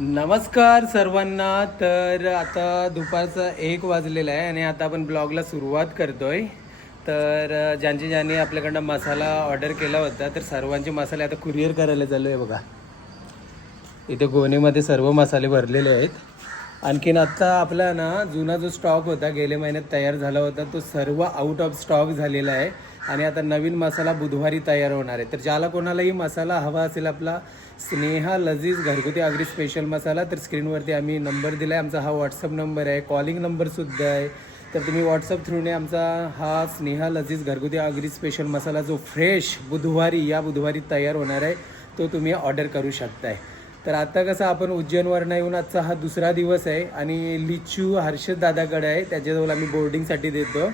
नमस्कार सर्वांना. तर आता दुपारचा एक वाजलेला आहे आणि आता आपण ब्लॉगला सुरुवात करतोय. तर अ, ज्यांची ज्यांनी आपल्याकडनं मसाला ऑर्डर केला होता तर सर्वांचे मसाले आता कुरिअर करायला चालू आहे बघा. इथे गोनेमध्ये सर्व मसाले भरलेले आहेत. आणखीन आत्ता आपला ना जुना जो स्टॉक होता गेल्या महिन्यात तयार झाला होता तो सर्व आउट ऑफ स्टॉक झालेला आहे. आणि आता नवीन मसाला बुधवारी तयार होणार आहे. तर ज्याला कोणालाही मसाला हवा असेल आपला स्नेहा लजीज घरगुती आगरी स्पेशल मसाला तर स्क्रीनवरती आम्ही नंबर दिला आहे आमचा हा व्हॉट्सअप नंबर आहे. कॉलिंग नंबरसुद्धा आहे. तर तुम्ही व्हॉट्सअप थ्रूने आमचा हा स्नेहा लजीज घरगुती आगरी स्पेशल मसाला जो फ्रेश बुधवारी या बुधवारी तयार होणार आहे तो तुम्ही ऑर्डर करू शकताय. तर आता कसं आपण उज्जैनवरनं येऊन आजचा हा दुसरा दिवस आहे आणि लिचू हर्षद दादाकडे आहे. त्याच्याजवळ आम्ही बोर्डिंगसाठी देतो.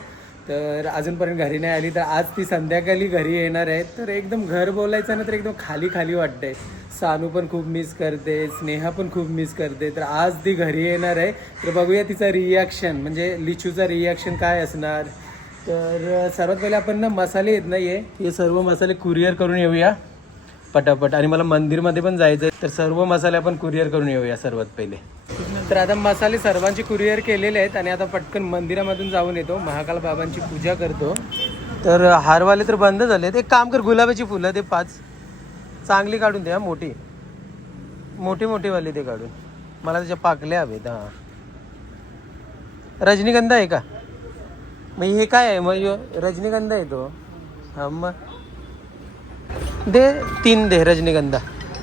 तर अजूनपर्यंत घरी नाही आली तर आज ती संध्याकाळी घरी येणार आहे. तर एकदम घर बोलायचं ना तर एकदम खाली खाली वाटतंय. सानू पण खूप मिस करते स्नेहा पण खूप मिस करते. तर आज ती घरी येणार आहे. तर बघूया तिचा रिॲक्शन म्हणजे लिचूचा रिॲक्शन काय असणार. तर सर्वात पहिले आपण ना मसाले येत नाही आहे हे सर्व मसाले कुरिअर करून येऊया. पटापट. आणि मला मंदिरमध्ये पण जायचं आहे तर सर्व मसाले आपण कुरिअर करून येऊया सर्वात पहिले. तर आता मसाले सर्वांचे कुरिअर केलेले आहेत आणि आता पटकन मंदिरामधून जाऊन येतो. महाकाल बाबांची पूजा करतो. तर हारवाले तर बंद झाले एक काम कर गुलाबाची फुलं ते पाच. चांगली काढून दे हा मोठी. मोठी मोठी वाली ते काढून. मला त्याच्या पाकल्या हवेत हां. रजनीगंधा आहे का? मग हे काय आहे? मग रजनीगंधा आहे तो. हा मग दे तीन दे रजनीगंधा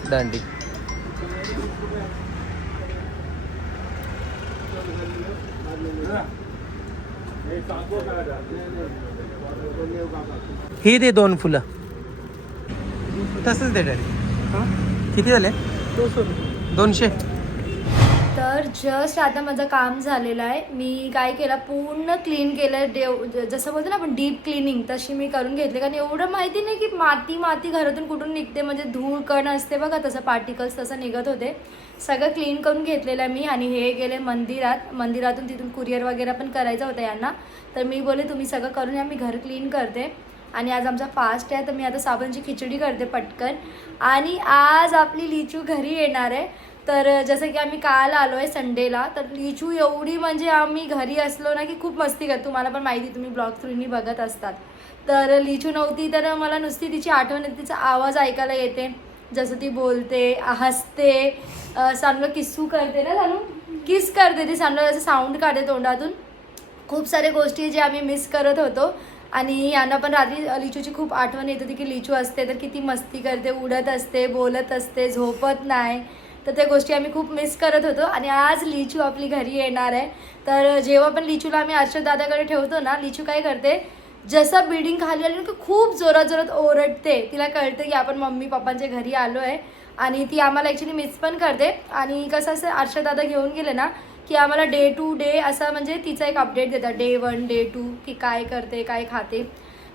दांडी. ही दे दोन फुलं. तसंच दे डॅडी. किती झाले? दोनशे. तर जस्ट आता माझं काम झालेलं आहे. मी काय केलं पूर्ण क्लीन केलं देव जसं बोलतो ना आपण डीप क्लिनिंग तशी मी करून घेतली. कारण एवढं माहिती नाही की माती माती घरातून कुठून निघते. म्हणजे धूळ कण असते बघा तसं पार्टिकल्स तसं निघत होते. सगळं क्लीन करून घेतलेलं आहे मी आणि हे गेले मंदिरात. मंदिरातून तिथून कुरिअर वगैरे पण करायचं होतं यांना. तर मी बोले तुम्ही सगळं करून या मी घर क्लीन करते. आणि आज आमचा फास्ट आहे. तर मी आता साबणची खिचडी करते पटकन. आणि आज आपली लिचू घरी येणार आहे. तर जसं की आम्ही काल आलो आहे संडेला तर लिचू एवढी म्हणजे आम्ही घरी असलो ना की खूप मस्ती करतो. तुम्हाला पण माहिती तुम्ही ब्लॉग थ्रूनी बघत असतात. तर लिचू नव्हती तर मला नुसती तिची आठवण येते तिचा आवाज ऐकायला येते. जसं ती बोलते हसते सांगलं किस्सू करते ना चालू किस करते ती सांगलं जसं साऊंड काढते तोंडातून. खूप साऱ्या गोष्टी जे आम्ही मिस करत होतो. आणि यांना पण रात्री लिचूची खूप आठवण येत होती की लिचू असते तर किती मस्ती करते उडत असते बोलत असते झोपत नाही. तर त्या गोष्टी आम्ही खूप मिस करत होतो. आणि आज लिचू आपली घरी येणार आहे. तर जेव्हा पण लिचूला आम्ही अर्षद दादाकडे ठेवतो ना लिचू काय करते? जसं बिल्डिंग खाली आली ना की खूप जोरात जोरात ओरडते. तिला कळते की आपण मम्मी पप्पांच्या घरी आलो आहे आणि ती आम्हाला ॲक्च्युली मिस पण करते. आणि कसं असं अर्षद दादा घेऊन गेले ना की आम्हाला डे टू डे असं म्हणजे तिचा एक अपडेट देतात. डे वन डे टू की काय करते काय खाते.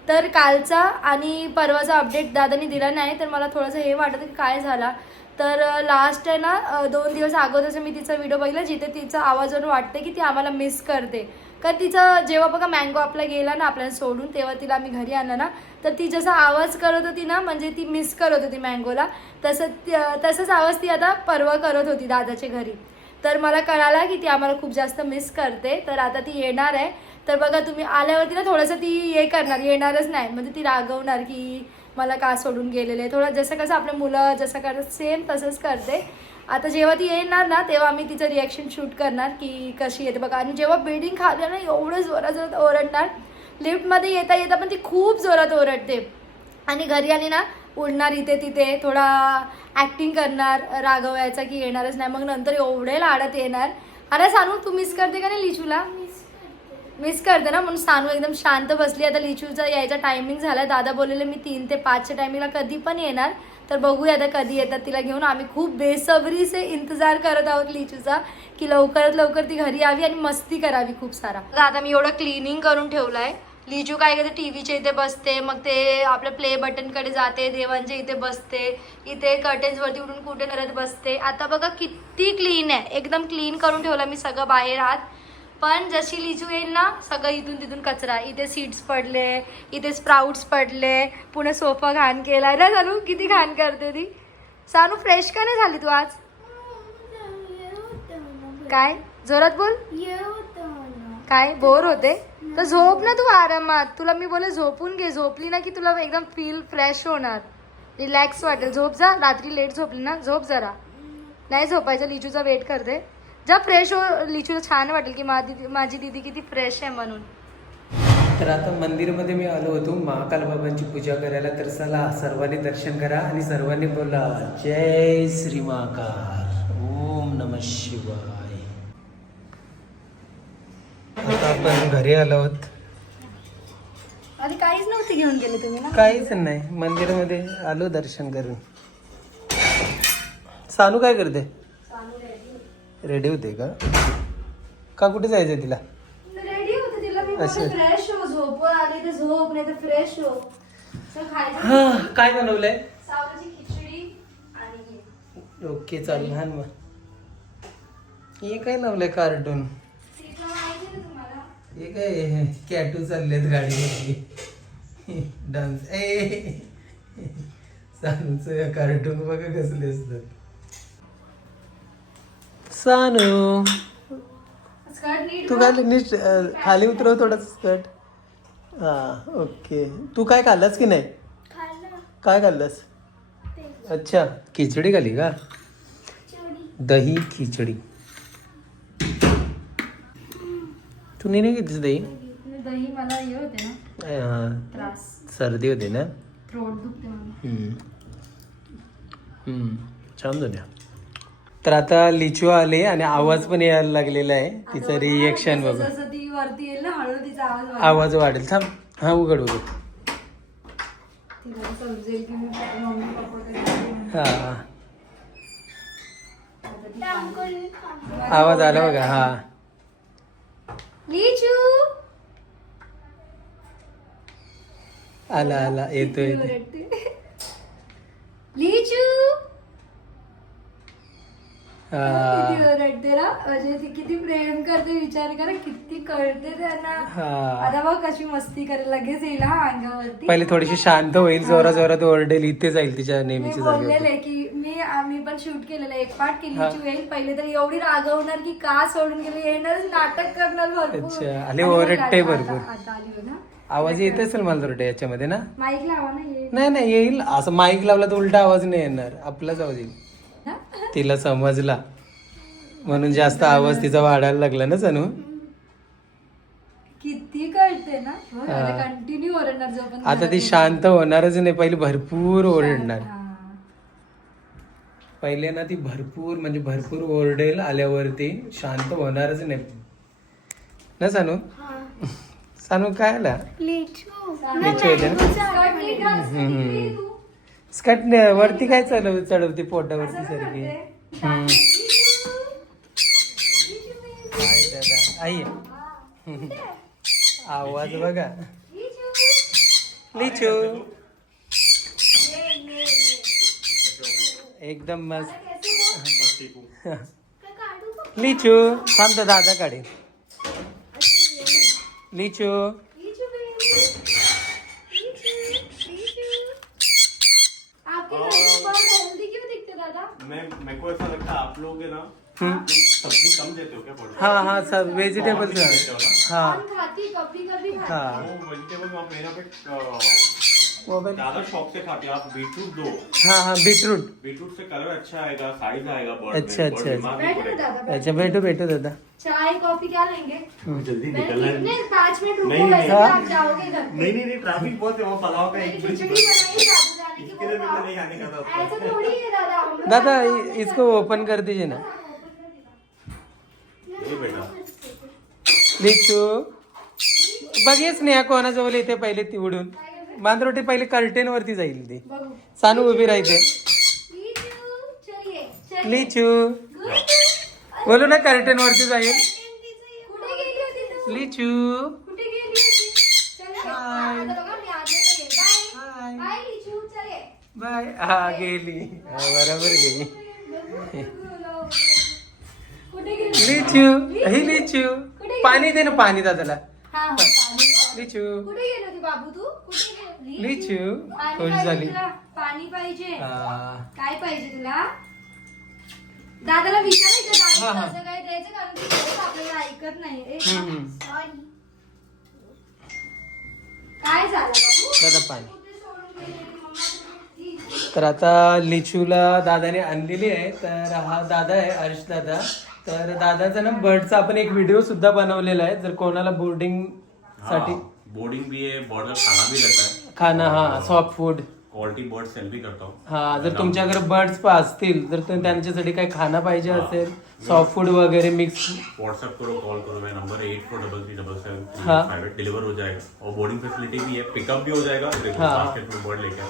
तर कालचा आणि परवाचा अपडेट दादानी दिला नाही तर मला थोडंसं हे वाटतं की काय झाला. तर लास्ट आहे ना दोन दिवस अगोदरचं मी तिचा व्हिडिओ बघितला जिथे तिचा आवाजावरून वाटते की ती आम्हाला मिस करते. कारण तिचं जेव्हा बघा मँगो आपला गेला ना आपल्याला सोडून तेव्हा तिला आम्ही घरी आणलं ना तर ती जसा आवाज करत होती ना म्हणजे ती मिस करत होती मँगोला तसं तसंच आवाज ती आता परवा करत होती दादाच्या घरी. तर मला कळाला की ती आम्हाला खूप जास्त मिस करते. तर आता ती येणार आहे. तर बघा तुम्ही आल्यावरती ना थोडंसं ती हे करणार येणारच नाही. म्हणजे ती रागवणार की मला का सोडून गेलेले? आहे थोडं जसं कसं आपले मुलं जसं करत सेम तसंच करते. आता जेव्हा ती येणार ना तेव्हा आम्ही तिचं रिॲक्शन शूट करणार की कशी येते बघा. आणि जेव्हा बिल्डिंग खाली ना एवढं जोरात जोरात ओरडणार लिफ्टमध्ये येता येता पण ती खूप जोरात ओरडते. आणि घरी आली ना उडणार इथे तिथे थोडा ॲक्टिंग करणार रागवायचा की येणारच नाही. मग नंतर एवढे लाडत येणार. अरे सांगू तू मिस करते का नाही लिचूला? मिस करते ना म्हणून सानू एकदम शांत बसली. आता लिचूचा यायचा टायमिंग झाला दादा बोललेले मी तीन ते पाचच्या टायमिंगला कधी पण येणार. तर बघूया आता कधी येतात तिला घेऊन. आम्ही खूप बेसबरीचे इंतजार करत आहोत लिचूचा की लवकरात लवकर ती घरी यावी आणि मस्ती करावी खूप सारा. आता मी एवढं क्लिनिंग करून ठेवलं आहे लिजू काय करते टी व्हीच्या इथे बसते. मग ते आपल्या प्ले बटनकडे जाते देवांच्या इथे बसते. इथे कर्टन्सवरती उठून कुठे करत बसते. आता बघा किती क्लीन आहे. एकदम क्लीन करून ठेवलं मी सगळं बाहेर आत. पण जशी लिजू येईल ना सगळं इथून तिथून कचरा. इथे सीट्स पडले इथे स्प्राउट्स पडले पुणे सोफा घाण केलाय. ना चालू किती घाण करते ती. सानू फ्रेश का नाही झाली तू आज? काय? जोरात बोल. काय? बोर होते. तर झोप ना तू आरामात. तुला मी बोले झोपून घे. झोपली ना की तुला एकदम फील फ्रेश होणार. रिलॅक्स वाटेल. झोप जा. रात्री लेट झोपली ना? झोप जरा. नाही झोपायचं. लिजूचा वेट करते. जा फ्रेश हो लिचूला छान वाटेल की माझी दीदी माझी दीदी किती फ्रेश आहे म्हणून. तर आता मंदिरमध्ये मी आलो होतो महाकाल बाबांची पूजा करायला. तर चला सर्वांनी दर्शन करा आणि सर्वांनी बोला जय श्री महाकाल. ओम नम शिवाय. आता आपण घरी आलो आहोत. आधी काहीच नव्हते घेऊन गेले तुम्ही ना? काहीच नाही. मंदिरामध्ये आलो दर्शन करून. सानू काय करते? रेडी होते का? का कुठे जायचंय तिला? रेडी होते तिला मी असं. फ्रेश हो झोप आली तर झोप नाही तर फ्रेश हो. चल खायचं. हा काय बनवलंय? सावरची खिचडी आणि हे. ओके चालेल हा मग. हे काय लावलंय कार्टून? तिचं माहिती ना तुम्हाला? हे काय कॅटू चाललेत गाडीवरती. डान्स. ए सानूच कार्टून बघा कसले असतात. सानू. तू काय नीट खाली उतरव थोडस स्कर्ट. हा ओके. तू काय खाल्लंस की नाही? काय खाल्लंस? अच्छा खिचडी खाली का? दही खिचडी. तू नाही घेतलीस दही? दही मला हे होते ना. हा, त्रास. सर्दी होते ना? थ्रोट दुखते. छान झाल्या तर आता लिचू आले आणि आवाज पण यायला लागलेला आहे. तिचं रिएक्शन बघा. जसं ती वरती येईल ना हळूहळू तिचा आवाज वाढेल. आवाज वाढेल. थांब हा उघड उघड. तिला समजेल की मी मम्मी पप्पा हा. आवाज आला बघा हा. लिचू. आला आला येतोय किती ओरडते. लिचू हा किती ओरडते ना? म्हणजे ती किती प्रेम करते विचार करा किती कळते त्यांना. हा. आता बघ कशी मस्ती करे लगेच येईल हा अंगावरती. पहिले थोडीशी शांत होईल जोरा जोरात ओरडेल इथे जाईल तिच्या मी नेहमीच्या जागेवर बोललेले की मी आम्ही पण शूट केलेलं आहे. एक पार्ट केली हा. येईल पहिले तर एवढी रागवणार की का सोडून गेली? येणार नाटक करणार भरपूर. अच्छा. आणि आणि ओरडते आता- भरपूर. आता आली हो ना? आवाज येत असेल मला थोडं याच्यामध्ये ना? माईक लावा ना ये नाही नाही येईल. असं माईक लावला तर उलटा आवाज नाही येणार. आपलाच आवाज येईल. हा? तिला समजला. म्हणून जास्त आवाज तिचा वाढायला लागला ना सनू? किती कळते ना? हा. कंटिन्यू ओरडणार जो पण आता ती शांत होणारच नाही पहिले भरपूर ओरडणार. हा. पहिले ना ती भरपूर म्हणजे भरपूर ओरडेल आल्यावरती शांत होणारच नाही. ना सानू? सानू काय आला? लिचू. येते ना? स्कर्ट वरती काय चालव चढवते पोटावरती सारखी? हम्म. काय दादा आई. आवाज बघा. लिचू. एकदम मस्त. लिचू थांब तर दादा काढे लिचू आपके घर में बहुत हेल्दी क्यों दिखते दादा मैं मेरे को ऐसा लगता है आप लोग है ना हम्म. आप लोग सब्जी कम देते हो क्या पड़ता हाँ हाँ सब वेजिटेबल्स देते हो ना? हाँ। हम खाती कभी कभी खाती हाँ। वो वेजिटेबल आप मेरा पे अ, मोबाइल ज्यादा शौक से खाते हो आप बीटरूट दो। हाँ हाँ बीटरूट बीटरूट से कलर अच्छा आएगा साइज आएगा बर्ड अच्छा, में, bird अच्छा, बीमार नहीं बैठो ना पड़ेगा। दादा अच्छा बैठो बैठो दादा। चाय कॉफी क्या लेंगे? जल्दी मैं निकलना है। कितने पाँच मिनट रुको नहीं, वैसे नहीं। भी आप जाओगे घर पे। नहीं नहीं नहीं ट्रैफिक बहुत है वहाँ पलाव का मैंने एक इसके लिए। नहीं आने का था ऐसा थोड़ी है दादा। हम लोग दादा खाना इ- इसको ओपन कर दीजिए ना। ये बेटा। लिचू बघेच नाही कोणाजवळ येते पहिले ती उडून. मांजरोटी पहिले कर्टेन वरती जाईल ती. बघू. सानू उभी राहते. लीचू चलिए चलिए लिचू. गुड बोलू ना कर्टेन वरती जाईल. कुठे गेली होती तू? लिचू कुठे गेली होती चल आता बघा मी आज येते बाय हाय बाय लीचू चले बाय हा गेली. हा, बरोबर गेली. कुठे गेली? लिचू ही लिचू. पाणी दे ना पाणी दादाला. हा हा पाणी लिचू. कुठे गेली होती बाबू तू? कुठे गेली? लिचू. पाणी खुश पाहिजे झाली. तुला. पाणी पाहिजे. हा. काय पाहिजे तुला? दादाला विचारायचं हा, हा. तसं काही द्यायचं कारण की पोरं आपल्याला ऐकत नाही. ए, हम्म, हम्म. sorry. काय झालं बाबू? दादा पाणी कुठे सोडून गेले? मम्मा, तर आता लिचूला दादाने आणलेली आहे. तर हा दादा आहे हर्ष दादा. तर दादाचा ना बर्डचा आपण एक व्हिडिओ सुद्धा बनवलेला आहे. जर कोणाला बोर्डिंगसाठी बोर्डिंग भी है बर्ड का खाना भी रहता है खाणं हा soft food quality bird sale भी करता. हूँ हा जर तुमच्याकडे बर्ड्स असतील तर ते- त्यांच्यासाठी काही खाणं पाहिजे असेल सॉफ्ट फूड वगैरे मिक्स व्हाट्सएप करो कॉल करो मेरा नंबर है eight four double three double seven हाँ। फाइव डिलीवर हो जाएगा. और बोर्डिंग फैसिलिटी भी है पिकअप भी हो जाएगा हाँ। बास्केट में बर्ड लेके आओ.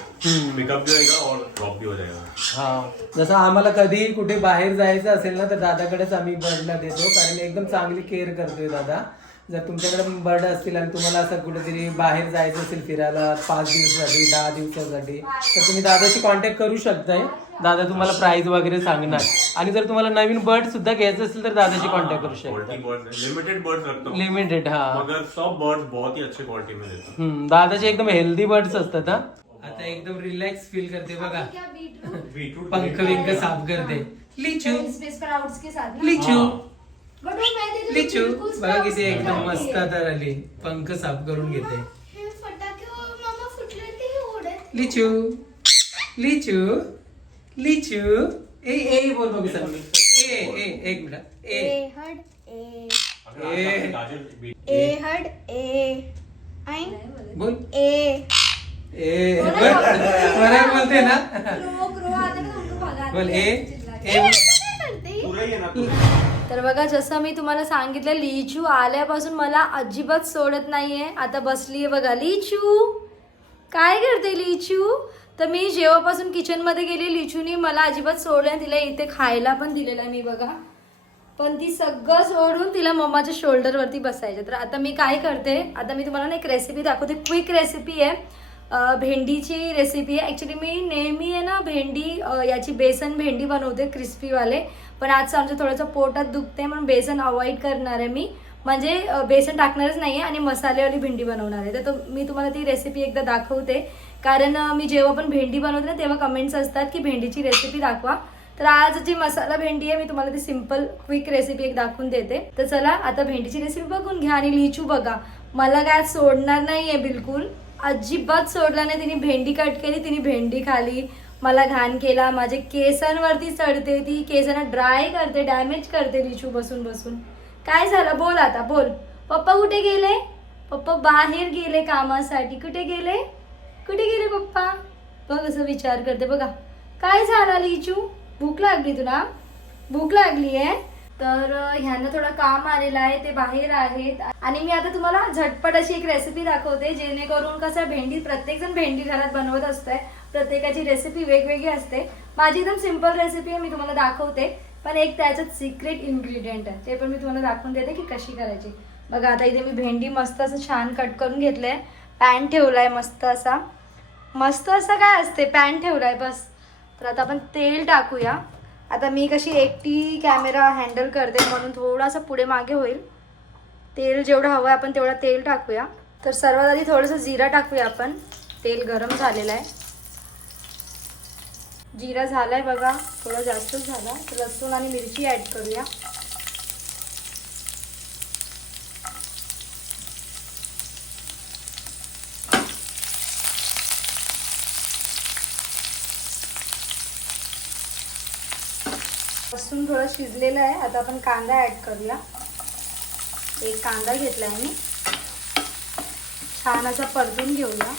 पिकअप भी होएगा और ड्रॉप भी हो जाएगा. हा. जसं आम्हाला कधी कुठे बाहेर जायचं असेल ना तर दादाकडेच आम्ही बर्डला देतो कारण एकदम चांगली केअर करतोय दादा. जर तुमच्याकडे बर्ड असतील आणि तुम्हाला असं कुठेतरी बाहेर जायचं असेल फिरायला पाच दिवसासाठी दहा दिवसासाठी तर तुम्ही दादाशी कॉन्टॅक्ट करू शकताय. दादा तुम्हाला प्राइस वगैरे सांगणार. आणि जर तुम्हाला नवीन बर्ड सुद्धा घ्यायचं असेल तर दादाशी कॉन्टॅक्ट करू क्वालिटी शकता लिमिटेड हूँ लिमिटेड हा. मगर सब बर्ड बहुत ही अच्छे क्वालिटी में देता हूँ. हम्म, दादाचे एकदम हेल्दी बर्ड्स असतात हा. आता एकदम रिलॅक्स फील करते बघा. पंख विंक साफ करते. लिचू. स्प्राउट्स के साथ ना? लिचू. लिचू बिल्कुल बघा sprouts किती के एकदम साथ मस्त ही है. तर आली. पंख साफ करून घेते. हे फटाके मामा फुटले ते उडत लिचू. लिचू. लिचू. ए ए बोल बघू सर. ए ए एक मिनिट. ए. ए हड ए. अगर ए। आपका गाजर बीट ए हड ए. आई बोल. ए. ए. बरोबर बोलते. ना. क्रो क्रो आता ना तुमको भगा बोल ए. ए. करते पूरा ही है ना तर बघा जसं मी तुम्हाला सांगितलं लिचू आल्यापासून मला अजिबात सोडत नाही आहे आता बसली आहे बघा लिचू! काय करते लिचू? तर मी जेव्हापासून किचनमध्ये गेली लिचूनी मला अजिबात सोडलं तिला इथे खायला पण दिलेलं आहे मी बघा. पण ती सगळं सोडून तिला मम्माच्या शोल्डरवरती बसायचे. तर आता मी काय करते आता मी तुम्हाला ना एक रेसिपी दाखवते. क्विक रेसिपी आहे. भेंडीची रेसिपी आहे. ॲक्च्युली मी नेहमी आहे ना भेंडी याची बेसन भेंडी बनवते क्रिस्पीवाले. पण आज आमचं थोडंसं पोटात दुखते म्हणून बेसन अवॉइड करणार आहे मी. म्हणजे बेसन टाकणारच नाही आहे आणि मसालेवाली भेंडी बनवणार आहे. तर तो मी तुम्हाला ती रेसिपी एकदा दाखवते. कारण मी जेव्हा पण भेंडी बनवते ना तेव्हा कमेंट्स असतात की भेंडीची रेसिपी दाखवा. तर आज जी मसाला भेंडी आहे मी तुम्हाला ती सिंपल क्विक रेसिपी एक दाखवून देते. तर चला आता भेंडीची रेसिपी बघून घ्या आणि लिचू बघा. मला काय आज सोडणार नाही आहे बिलकुल. अजिबात सोडला नाही. तिने भेंडी कट केली तिने भेंडी खाली. मला घाण केला. माझे केसांवरती चढते ती. केसांना ड्राय करते डॅमेज करते लिचू बसून बसून. काय झालं? बोल आता बोल. पप्पा कुठे गेले? पप्पा बाहेर गेले कामासाठी. कुठे गेले? कुठे गेले पप्पा? बघ असं विचार करते. बघा. काय झालं लिचू भूक लागली तुला? भूक लागली आहे तर ह्यांना थोडं काम आलेलं आहे ते बाहेर आहेत. आणि मी आता तुम्हाला झटपट अशी एक रेसिपी दाखवते जेणेकरून कसं भेंडी प्रत्येकजण भेंडी घरात बनवत असतंय. प्रत्येकाची रेसिपी वेगवेगळी असते. माझी एकदम सिंपल रेसिपी आहे मी तुम्हाला दाखवते. पण एक त्याच्यात सिक्रेट इन्ग्रेडियंट आहे. ते पण मी तुम्हाला दाखवून देते की कशी करायची. बघा आता इथे मी भेंडी मस्त असं छान कट करून घेतलं आहे पॅन ठेवलाय मस्त असा. मस्त असं काय असते? पॅन ठेवला आहे बस. तर आता आपण तेल टाकूया. आता मी कशी एकटी कॅमेरा हँडल करते म्हणून थोडासा पुढे मागे होईल. तेल जेवढं हवं आहे आपण तेवढं तेल टाकूया. तर सर्वात आधी थोडंसं जिरा टाकूया आपण. तेल गरम झालेलं आहे. जिरा आहे बघा. थोडा जास्तच झाला. तर लसूण आणि मिरची ॲड करूया. थोडं शिजलेलं आहे. आता आपण कांदा ॲड करूया. एक कांदा घेतला आहे मी. छान असा परतून घेऊया.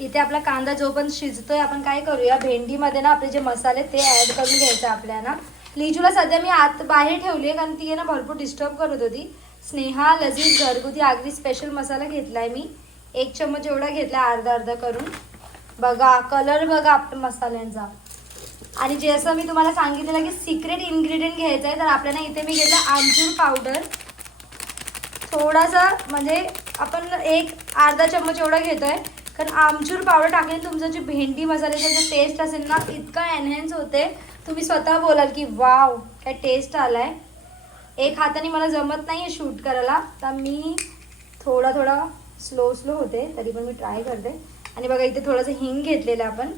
इथे आपला कांदा जो पण शिजतोय आपण काय करूया? भेंडीमध्ये ना आपले जे मसाले ते ॲड करून घ्यायचे आपल्याला. लिजूला सध्या मी आत बाहेर ठेवली आहे कारण ती आहे ना भरपूर डिस्टर्ब करत होती. स्नेहा लजीज घरगुती आगरी स्पेशल मसाला घेतलाय मी. एक चम्मच एवढा घेतला अर्धा अर्धा करून. बघा कलर बघा आपल्या मसाल्यांचा. आणि जे असं मी तुम्हाला सांगितलेलं की सिक्रेट इन्ग्रेडियंट घ्यायचं आहे तर आपल्याला इथे मी घेतलं आमचूर पावडर थोडासा म्हणजे आपण एक अर्धा चम्मच एवढा आहे कारण आमचूर पावडर टाकल्याने तुमचं जे भेंडी मसाल्याचं जे टेस्ट असेल ना इतका एनहेन्स होते. तुम्ही स्वतः बोलाल की वाव काय टेस्ट आलाय. एक हाताने मला जमत नाही आहे शूट करायला तर मी थोडा थोडा स्लो स्लो होते तरी पण मी ट्राय करते. आणि बघा इथे थोडंसं हिंग घेतलेलं आपण.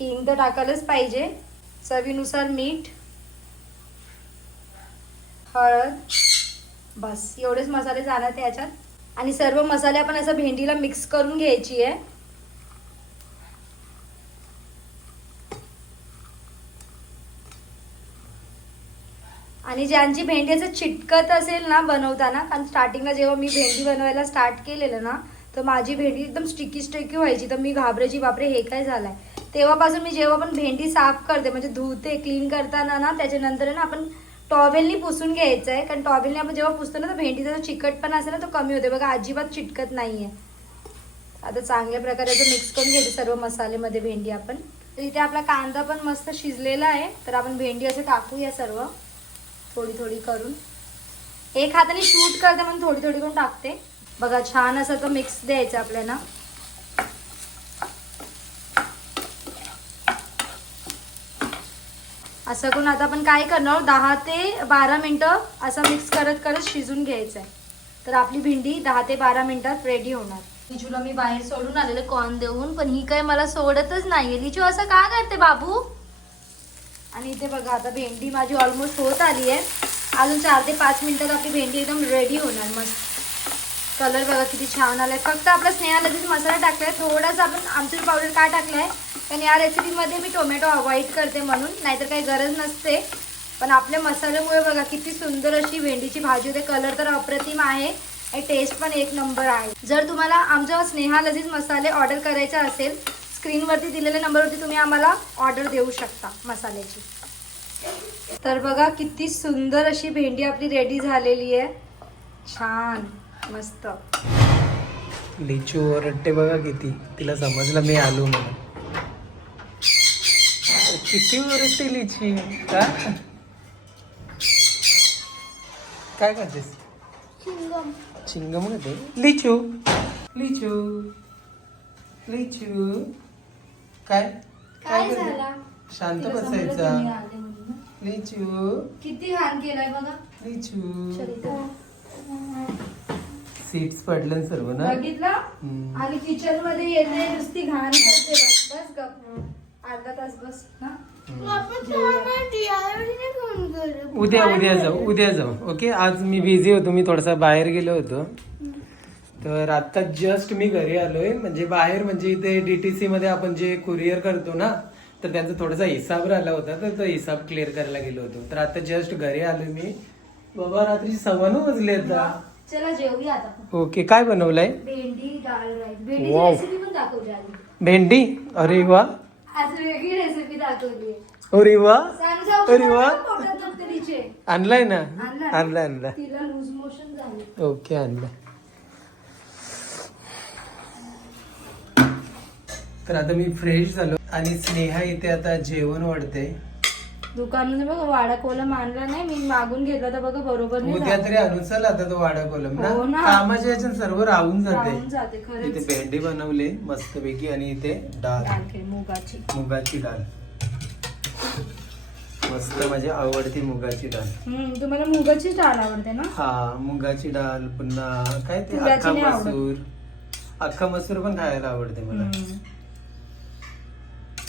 हिंग तर टाकायलाच पाहिजे. चवीनुसार मीठ हळद बस. एवढेच मसाले जाणार त्याच्यात आणि सर्व मसाले आपण असं भेंडीला मिक्स करून घ्यायची आहे आणि ज्यांची भेंडी असं चिटकत असेल ना बनवताना कारण स्टार्टिंगला जेव्हा मी भेंडी बनवायला स्टार्ट केलेलं ना तर माझी भेंडी एकदम स्टिकी स्टिकी व्हायची. तर मी घाबरायची बापरे हे काय झालंय? तेव्हापासून मी जेव्हा पण भेंडी साफ करते म्हणजे धुते क्लीन करताना ना त्याच्यानंतर ना आपण टॉवेलनी पुसून घ्यायचं आहे कारण टॉवेलनी आपण जेव्हा पुसतो ना तर भेंडीचा जो चिकटपणा असेल ना तो कमी होते बघा अजिबात चिटकत नाही आहे आता चांगल्या प्रकारे असं मिक्स करून घ्यायचे सर्व मसालेमध्ये भेंडी आपण. तर इथे आपला कांदा पण मस्त शिजलेला आहे. तर आपण भेंडी असं टाकूया सर्व. थोडी थोडी करून. एक हाताने शूट करते म्हणून थोडी थोडी करून टाकते. बघा छान असं तो मिक्स द्यायचं आपल्याला. असं करून आता आपण काय करणार दहा ते बारा मिनटं असं मिक्स करत करत शिजून घ्यायचं आहे तर आपली भेंडी दहा ते बारा मिनिटात रेडी होणार. लिचूला मी बाहेर सोडून आलेलं कॉर्न देऊन पण ही काय मला सोडतच नाहीये. लिचू असं का करते बाबू? आणि इथे बघा आता भेंडी माझी ऑलमोस्ट होत आली आहे अजून चार ते पाच मिनिटात आपली भेंडी एकदम रेडी होणार मस्त. कलर बघा किती छान आलाय. फक्त आपला स्नेहा लगेच मसाला टाकलाय. थोडासा आपण आमचूर पावडर का टाकलाय? पण या रेसिपीमध्ये मी टोमॅटो अवॉइड करते म्हणून नाहीतर काही गरज नसते. पण आपल्या मसाल्यामुळे बघा किती सुंदर अशी भेंडीची भाजी होते. कलर तर अप्रतिम आहे आणि टेस्ट पण एक नंबर आहे. जर तुम्हाला आमच्या स्नेहा लजीज मसाले ऑर्डर करायचे असेल स्क्रीनवरती दिलेल्या नंबरवरती तुम्ही आम्हाला ऑर्डर देऊ शकता मसाल्याची. तर बघा किती सुंदर अशी भेंडी आपली रेडी झालेली आहे. छान मस्त. लिचू रट्टे बघा किती. तिला समजलं मी आलो म्हणून. किती ओरडते लिची का काय करतेस? चिंगम. होते लिचू. लिचू. लिचू. काय? काय? झाला? शांत बसायचा. लिचू. किती घाण केलाय बघा. लिचू. सीट्स पडलं सर्व ना? बघितलं. आणि किचनमध्ये येते नुसती घाण करते बस बस गप. अर्धा तास बस ना उद्या उद्या जाऊ उद्या जाऊ. ओके आज मी बिझी होतो. मी थोडासा बाहेर गेलो होतो. तर आता जस्ट मी घरी आलोय. म्हणजे बाहेर म्हणजे इथे डीटीसी मध्ये आपण जे कुरिअर करतो ना तर त्यांचा थोडासा हिसाब राहिला होता. तर तो हिसाब क्लिअर करायला गेलो होतो. तर आता जस्ट घरी आलोय मी. बाबा रात्री सव्वा नऊ वाजले आता. चला जेवूया आता. आपण. ओके काय बनवलंय? भेंडी डाळ रेसिपी पण दाखवली आधी. भेंडी? अरे वा. अरे वा. अरे वा. आणलाय ना? आणलाय. आणलाय ओके आणलाय. तर आता मी फ्रेश झालो आणि स्नेहा इथे आता जेवण वाढते दुकानामध्ये बघा वाडा कोलम आणला नाही मी मागून घेतला तर बघा बरोबर उद्या. तरी आणू चल आता तो वाडा कोलम हो ना. ना. कामाच्या याच्यात सर्व राहून जाते. इथे भेंडी बनवली मस्तपैकी आणि इथे डाळ. मुगाची. मुगाची डाळ. मस्त माझी आवडती मुगाची डाळ. हम्म तुम्हाला मुगाची डाळ आवडते ना? हा मुगाची डाळ पुन्हा काय ते अख्खा नाही आवडत. मसूर. अख्खा मसूर पण खायला आवडते मला. हम्म.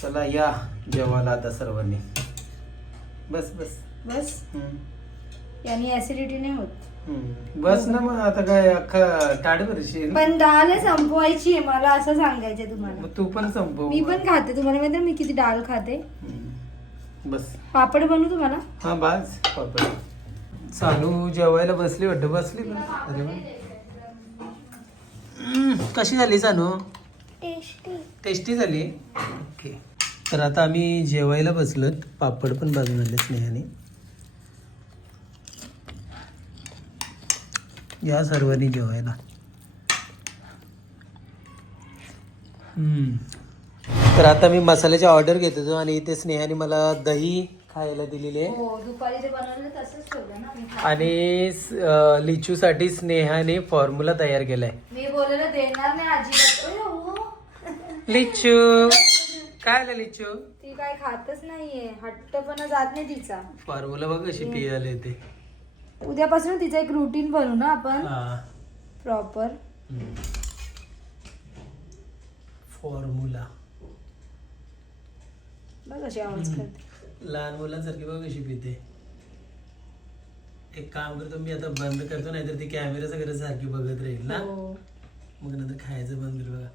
चला या जेवायला आता सर्वांनी. बस बस. बस? हम्म. याने ऍसिडिटी नाही होत. हम्म. बस ना मग आता काय अख्खा ताट भरशील? पण डाळ संपवायची आहे मला असं सांगायचंय तुम्हाला. मग तू पण संपव मी पण खाते तुम्हाला माहिती मी किती डाळ खाते? हम्म. बस. पापड बनवू तुम्हाला? हा बाज पापड. चालू जेवायला बसली वाटतं. बसली पण. अरे वा. कशी झाली चानू टेस्टी. झाली? ओके. तर आता आम्ही जेवायला बसलोत. पापड पण बाजून आले स्नेहाने. या सर्वांनी जेवायला. तर आता मी मसाल्याची ऑर्डर घेत होतो आणि इथे स्नेहाने मला दही खायला दिलेली आहे. हो दुपारी जे बनवलं तसंच ठेवलं ना मी खाते. आणि स- अं, लिचूसाठी स्नेहाने फॉर्म्युला तयार केलाय. मी बोलायला देणार नाही अजिबात. अरे हो. लिचू. काय आलं लिचू? ती काय खातच नाहीये. हट्टपणा जात नाही तिचा. फॉर्म्युला बघ कशी आले ते. उद्यापासून तिचं एक रुटीन बनवू ना आपण. प्रॉपर फॉर्म्युला बघ कशी आवाज करते. लहान मुलांसारखी बघ कशी पिते. एक काम करतो मी आता बंद करतो नाहीतर ती कॅमेरा सगळं सारखी बघत राहील ना. हो. मग नंतर खायचं बंद बघा.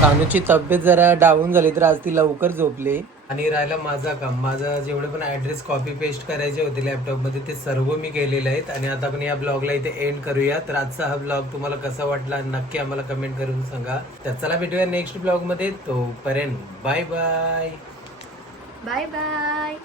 कानूची तब्येत जरा डाऊन झाली तर आज ती लवकर झोपली. आणि राहिला माझा काम. माझा जेवढे पण ऍड्रेस कॉपी पेस्ट करायचे होते लॅपटॉपमध्ये. ते सर्व मी केलेले आहेत. आणि आता आपण या ब्लॉगला इथे एंड करूया. तर आजचा हा ब्लॉग तुम्हाला कसा वाटला नक्की आम्हाला कमेंट करून सांगा. तर चला भेटूया नेक्स्ट ब्लॉगमध्ये. तोपर्यंत बाय बाय बाय बाय